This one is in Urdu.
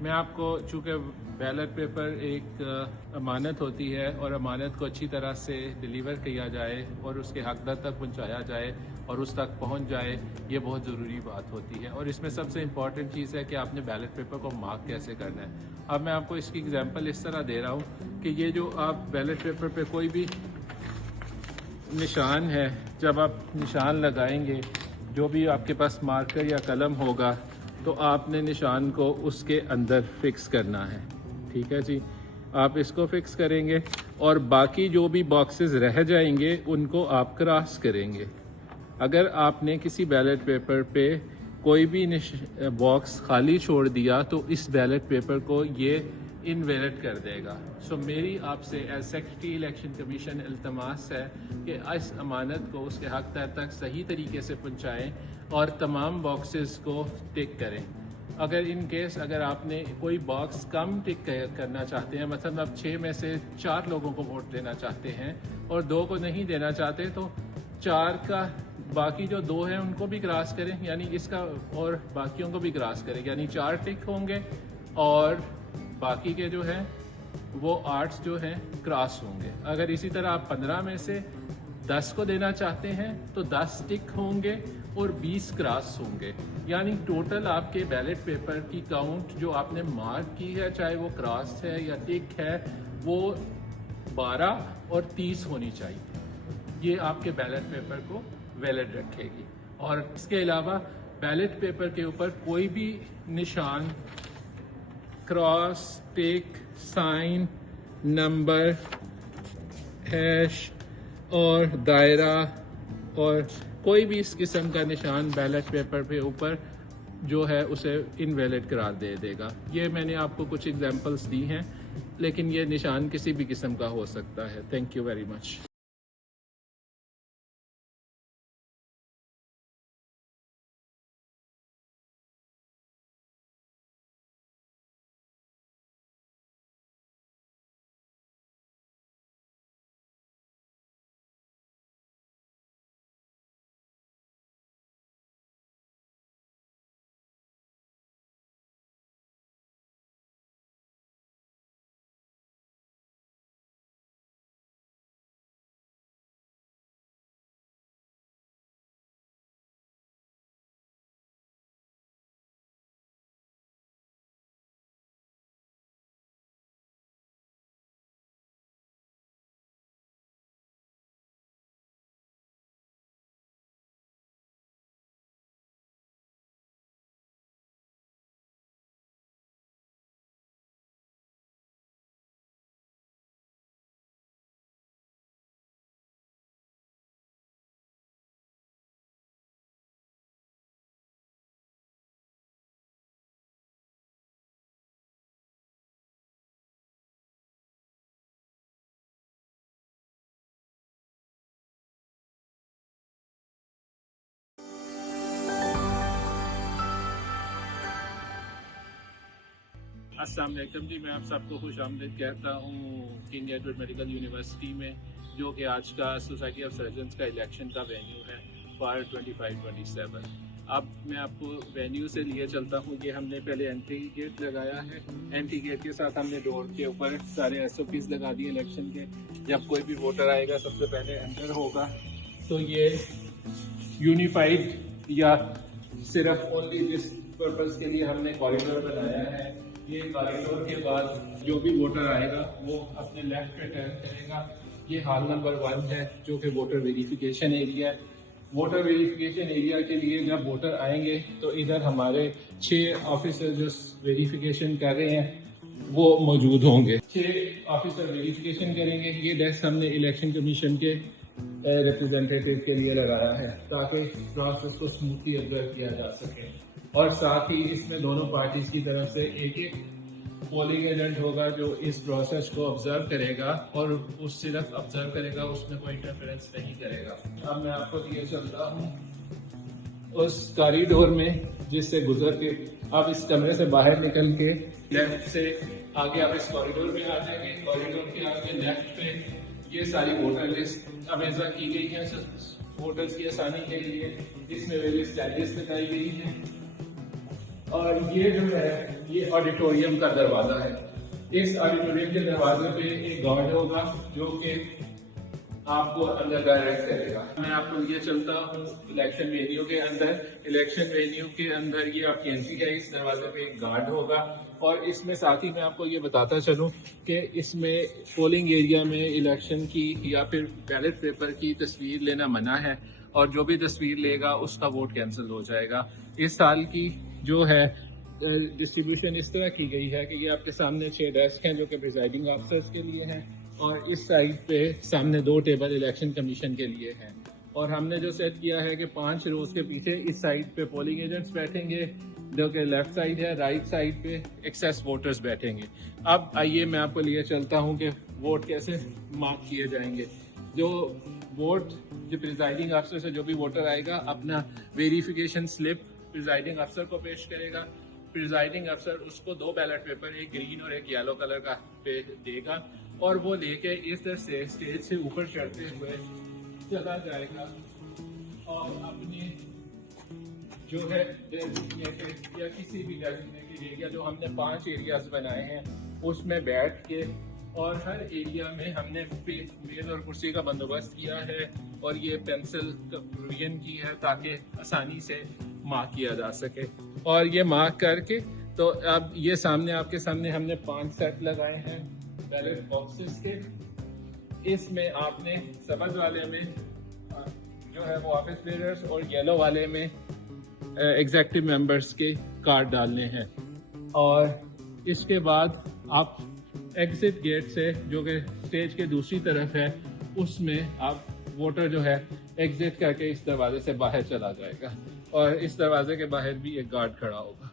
میں آپ کو چونکہ بیلٹ پیپر ایک امانت ہوتی ہے اور امانت کو اچھی طرح سے ڈیلیور کیا جائے اور اس کے حقدار تک پہنچایا جائے اور اس تک پہنچ جائے، یہ بہت ضروری بات ہوتی ہے. اور اس میں سب سے امپورٹنٹ چیز ہے کہ آپ نے بیلٹ پیپر کو مارک کیسے کرنا ہے. اب میں آپ کو اس کی اگزامپل اس طرح دے رہا ہوں کہ یہ جو آپ بیلٹ پیپر پہ کوئی بھی نشان ہے، جب آپ نشان لگائیں گے، جو بھی آپ کے پاس مارکر یا قلم ہوگا تو آپ نے نشان کو اس کے اندر فکس کرنا ہے. ٹھیک ہے جی، آپ اس کو فکس کریں گے اور باقی جو بھی باکسز رہ جائیں گے ان کو آپ کراس کریں گے. اگر آپ نے کسی بیلٹ پیپر پہ کوئی بھی باکس خالی چھوڑ دیا تو اس بیلٹ پیپر کو یہ انویلڈ کر دے گا. سو میری آپ سے ایز سیکرٹری الیکشن کمیشن التماس ہے کہ اس امانت کو اس کے حقدار تک صحیح طریقے سے پہنچائیں اور تمام باکسز کو ٹک کریں. اگر آپ نے کوئی باکس کم ٹک کرنا چاہتے ہیں، مثلا آپ 6 میں سے 4 لوگوں کو ووٹ دینا چاہتے ہیں اور 2 کو نہیں دینا چاہتے، تو 4 کا باقی جو 2 ہیں ان کو بھی کراس کریں، یعنی اس کا اور باقیوں کو بھی کراس کریں، یعنی 4 ٹک ہوں گے اور باقی کے جو ہیں وہ 8 جو ہیں کراس ہوں گے. اگر اسی طرح آپ 15 میں سے 10 کو دینا چاہتے ہیں تو 10 ٹک ہوں گے اور 20 کراس ہوں گے. یعنی ٹوٹل آپ کے بیلٹ پیپر کی کاؤنٹ جو آپ نے مارک کی ہے، چاہے وہ کراس ہے یا ٹک ہے، وہ 12 اور 30 ہونی چاہیے. یہ آپ کے بیلٹ پیپر کو ویلڈ رکھے گی. اور اس کے علاوہ بیلٹ پیپر کے اوپر کوئی بھی نشان، کراس، ٹک، سائن، نمبر، ہیش اور دائرہ اور کوئی بھی اس قسم کا نشان بیلٹ پیپر پہ اوپر جو ہے اسے انویلڈ قرار دے دے گا. یہ میں نے آپ کو کچھ ایگزامپلس دی ہیں، لیکن یہ نشان کسی بھی قسم کا ہو سکتا ہے. Thank you very much. السلام علیکم جی، میں آپ سب کو خوش آمدید کہتا ہوں کنگ ایڈورڈ میڈیکل یونیورسٹی میں، جو کہ آج کا سوسائٹی آف سرجنز کا الیکشن کا وینیو ہے فار 25-27. اب میں آپ کو وینیو سے لیے چلتا ہوں. یہ ہم نے پہلے انٹری گیٹ لگایا ہے. انٹری گیٹ کے ساتھ ہم نے ڈور کے اوپر سارے SOPs لگا دیے الیکشن کے. جب کوئی بھی ووٹر آئے گا سب سے پہلے انٹر ہوگا تو یہ یونیفائڈ یا صرف اونلی جس پرپز کے لیے ہم نے کوریڈور بنایا ہے، یہ کوریڈور کے بعد جو بھی ووٹر آئے گا وہ اپنے لیفٹ پہ ٹرن کرے گا. یہ ہال نمبر 1 ہے جو کہ ووٹر ویریفیکیشن ایریا ہے. ووٹر ویریفیکیشن ایریا کے لیے جب ووٹر آئیں گے تو ادھر ہمارے 6 آفیسر جو ویریفیکیشن کر رہے ہیں وہ موجود ہوں گے. 6 آفیسر ویریفیکیشن کریں گے. یہ ڈیسک ہم نے الیکشن کمیشن کے ریپرزینٹیٹیو کے لیے لگایا ہے تاکہ پروسیس کو سموتھلی آبزرو کیا جا سکے. اور ساتھ ہی اس میں دونوں پارٹیز کی طرف سے ایک پولنگ ایجنٹ ہوگا جو اس پروسیس کو آبزرو کرے گا اور اس صرف آبزرو کرے گا، اس میں کوئی انٹرفیرنس نہیں کرے گا. اب میں آپ کو یہ چلتا ہوں اس کوریڈور میں جس سے گزر کے آپ اس کمرے سے باہر نکل کے لیفٹ سے آگے آپ اس کوریڈور میں آ جائیں گے. کوریڈور کے آگے لیفٹ پہ یہ ساری ووٹر لسٹ اویزا کی گئی ہے ووٹرز کی آسانی کے لیے. اس میں ویریس چارجز بتائی گئی ہیں. اور یہ جو ہے یہ آڈیٹوریم کا دروازہ ہے. اس آڈیٹوریم کے دروازے پہ ایک گارڈ ہوگا جو کہ آپ کو اندر ڈائریکٹ کرے گا. میں آپ کو یہ چلتا ہوں الیکشن وینیو کے اندر. الیکشن وینیو کے اندر یہ آپ کی انٹری ہے. اس دروازے پہ ایک گارڈ ہوگا اور اس میں ساتھ ہی میں آپ کو یہ بتاتا چلوں کہ اس میں پولنگ ایریا میں الیکشن کی یا پھر بیلٹ پیپر کی تصویر لینا منع ہے اور جو بھی تصویر لے گا اس کا ووٹ کینسل ہو جائے گا. اس سال کی جو ہے ڈسٹریبیوشن اس طرح کی گئی ہے کہ یہ آپ کے سامنے 6 ڈیسک ہیں جو کہ پریزائڈنگ آفیسرز کے لیے ہیں اور اس سائڈ پہ سامنے 2 ٹیبل الیکشن کمیشن کے لیے ہیں. اور ہم نے جو سیٹ کیا ہے کہ 5 روز کے پیچھے اس سائڈ پہ پولنگ ایجنٹس بیٹھیں گے جو کہ لیفٹ سائڈ ہے. رائٹ سائڈ پہ ایکسیس ووٹرز بیٹھیں گے. اب آئیے میں آپ کو لیے چلتا ہوں کہ ووٹ کیسے مارک کیے جائیں گے. جو ووٹ جو پریزائڈنگ افسر سے جو بھی ووٹر آئے گا اپنا ویریفیکیشن سلپ پریزائڈنگ افسر کو پیش کرے گا. پریزائڈنگ افسر اس کو 2 بیلٹ پیپر ایک گرین اور ایک یلو کلر کا دے گا اور وہ لے کے اس طرح سے اسٹیج سے اوپر چڑھتے ہوئے چلا جائے گا اور اپنے جو ہے ڈیزگنیٹڈ یا کسی بھی ڈیزگنیٹڈ ایریا جو ہم نے 5 ایریاز بنائے ہیں اس میں بیٹھ کے اور ہر ایریا میں ہم نے میز اور کرسی کا بندوبست کیا ہے اور یہ پینسل پروویژن کی ہے تاکہ آسانی سے مارک کیا جا سکے. اور یہ مارک کر کے تو اب یہ سامنے آپ کے سامنے ہم نے 5 سیٹ لگائے ہیں بیلٹ باکسز کے. اس میں آپ نے سبز والے میں جو ہے وہ آفس بیررز اور یلو والے میں ایگزیکٹو ممبرس کے کارڈ ڈالنے ہیں. اور اس کے بعد آپ ایگزٹ گیٹ سے جو کہ اسٹیج کے دوسری طرف ہے اس میں آپ ووٹر جو ہے ایگزٹ کر کے اس دروازے سے باہر چلا جائے گا اور اس دروازے کے باہر بھی ایک گارڈ کھڑا ہوگا.